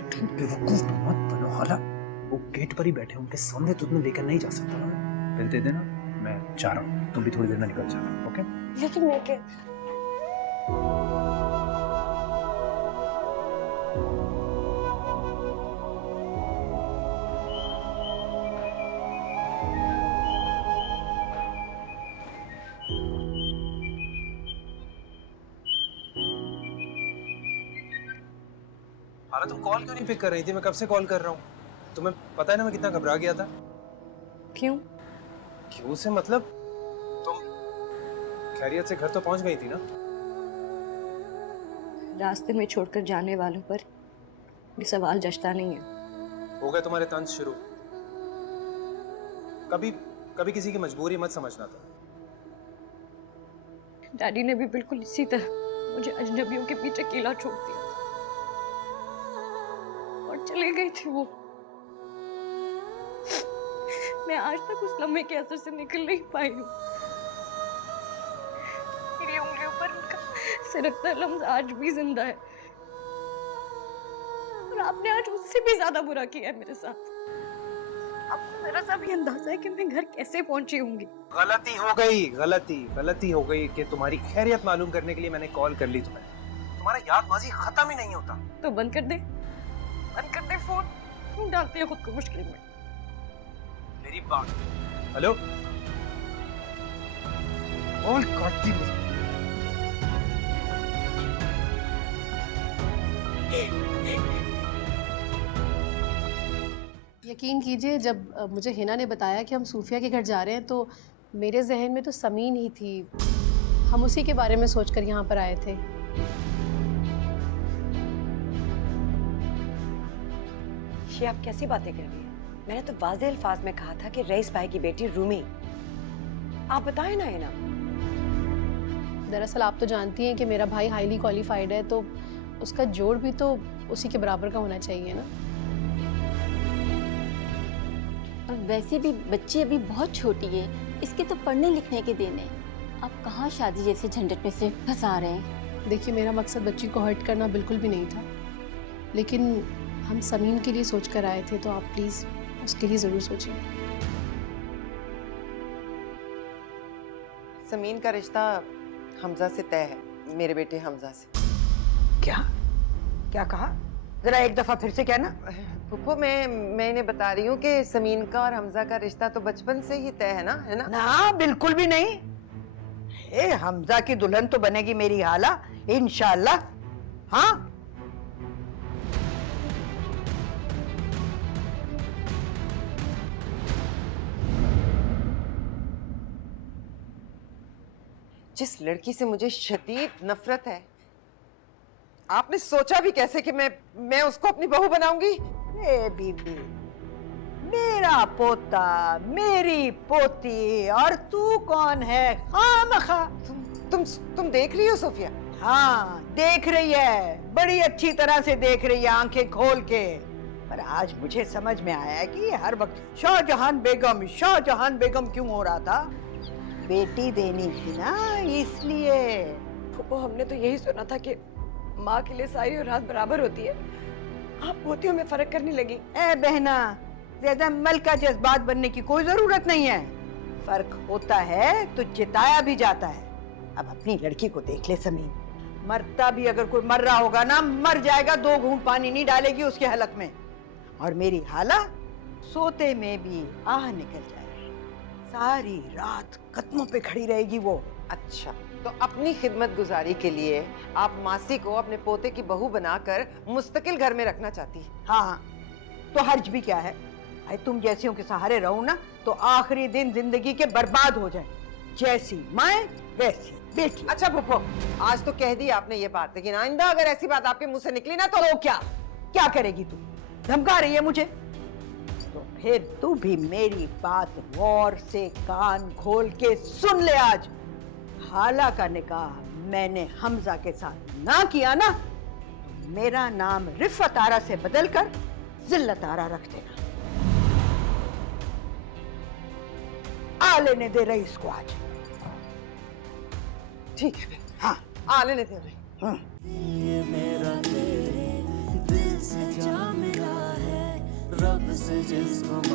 तुम बेवकूफ मत बनो। हाला वो गेट पर ही बैठे, उनके सामने तुझे लेकर नहीं जा सकता ना मैं। दिल दे देना, मैं जा रहा हूँ, तुम भी थोड़ी देर में निकल जाना। ओके? लेकिन मैं क्या हाला तुम कॉल क्यों नहीं पिक कर रही थी? मैं कब से कॉल कर रहा हूँ। तुम्हें पता है ना मैं कितना घबरा गया था। क्यों? क्यों से मतलब, तुम खैरियत से घर तो पहुंच गई थी ना? रास्ते में छोड़कर जाने वालों पर ये सवाल जचता नहीं है। हो गए तुम्हारे तंज शुरू। कभी कभी किसी की मजबूरी मत समझना था। डैडी ने भी बिल्कुल इसी तरह मुझे अजनबियों के पीछे अकेला छोड़ दिया था और चले गई थी वो। मैं आज तक उस लम्हे के असर से निकल नहीं पाई हूँ। मेरी उंगलियों पर उनका सिरकता लम्हा आज भी जिंदा है और आपने आज उससे भी ज्यादा बुरा किया है मेरे साथ। आपको मेरा सब ये अंदाजा है कि मैं घर कैसे पहुंची होंगी। गलती हो गई, गलती हो गई कि तुम्हारी खैरियत मालूम करने के लिए मैंने कॉल कर ली तुम्हें। तुम्हारा याद माजी खत्म ही नहीं होता। तो बंद कर दे फोन। क्यों डालते हैं खुद को मुश्किल में? मेरी बात, हेलो, कॉल काटती नहीं। यकीन कीजिए, जब मुझे हिना ने बताया कि हम सूफिया के घर जा रहे हैं तो मेरे जहन में तो समीन ही थी। हम उसी के बारे में सोचकर यहाँ पर आए थे। ये आप कैसी बातें कर रही हैं? मैंने तो वाज़ेह अल्फाज में कहा था कि रईस भाई की बेटी रूमी। आप बताएं ना हिना। दरअसल आप तो जानती हैं कि मेरा भाई हाईली क्वालिफाइड है, तो उसका जोड़ भी तो उसी के बराबर का होना चाहिए ना। और वैसे भी बच्ची अभी बहुत छोटी है, इसके तो पढ़ने लिखने के दिन है। आप कहाँ शादी जैसे झंझट में से फंसा रहे हैं? देखिए, मेरा मकसद बच्ची को हर्ट करना बिल्कुल भी नहीं था, लेकिन हम समीन के लिए सोच कर आए थे, तो आप प्लीज़ उसके लिए ज़रूर सोचिए। समीन का रिश्ता हमजा से तय है, मेरे बेटे हमजा से। क्या क्या कहा? जरा एक दफा फिर से कहना। फूफो, मैं इन्हें बता रही हूँ कि समीन का और हमजा का रिश्ता तो बचपन से ही तय है ना, है ना? ना, बिल्कुल भी नहीं। हमजा की दुल्हन तो बनेगी मेरी हाला, इंशाल्लाह। हाँ, जिस लड़की से मुझे शदीद नफरत है, आपने सोचा भी कैसे कि मैं उसको अपनी बहू बनाऊंगी? ए बीबी, मेरा पोता, मेरी पोती, और तू कौन है? खामखा। तुम देख रही हो सोफिया? हाँ, देख रही है, बड़ी अच्छी तरह से देख रही है, आंखें खोल के। पर आज मुझे समझ में आया है कि ये हर वक्त शाहजहान बेगम क्यों हो रहा था। बेटी देनी थी ना, इसलिए। फूफो, हमने तो यही सुना था कि माँ के लिए सारी और रात बराबर होती है। आप पोतियों में फर्क करने लगी। ए बहना, ज्यादा मल का जज्बात बनने की कोई जरूरत नहीं है। फर्क होता है तो जिताया भी जाता है। अब अपनी लड़की को देख ले समीन, मरता भी अगर कोई मर रहा होगा ना, मर जाएगा, 2 घूंट पानी नहीं डालेगी उसके हलक में। और मेरी हाला सोते में भी आह निकल जाए, सारी रात कदमों पे खड़ी रहेगी वो। अच्छा, तो अपनी खिदमत गुजारी के लिए आप मासी को अपने पोते की बहू बनाकर मुस्तकिल घर में रखना चाहती है? हाँ, तो हर्ज भी क्या है? भाई, तुम जैसियों के सहारे रहो ना तो आखिरी दिन जिंदगी के बर्बाद हो जाए। जैसी माँ वैसी बेटी। अच्छा फूफो, आज तो कह दी आपने ये बात, लेकिन आइंदा अगर ऐसी बात आपके मुंह से निकली ना तो क्या करेगी तू? धमका रही है मुझे? तो फिर तू भी मेरी बात गौर से कान खोल के सुन ले। आज हाला का निकाह मैंने हमजा के साथ ना किया ना, मेरा नाम रिफत आरा से बदलकर जिल्लत आरा रख देना। आ लेने दे रईस को आज। ठीक है। हाँ, आ लेने दे रही। हाँ। ये मेरा तेरे दिल से जा जिसको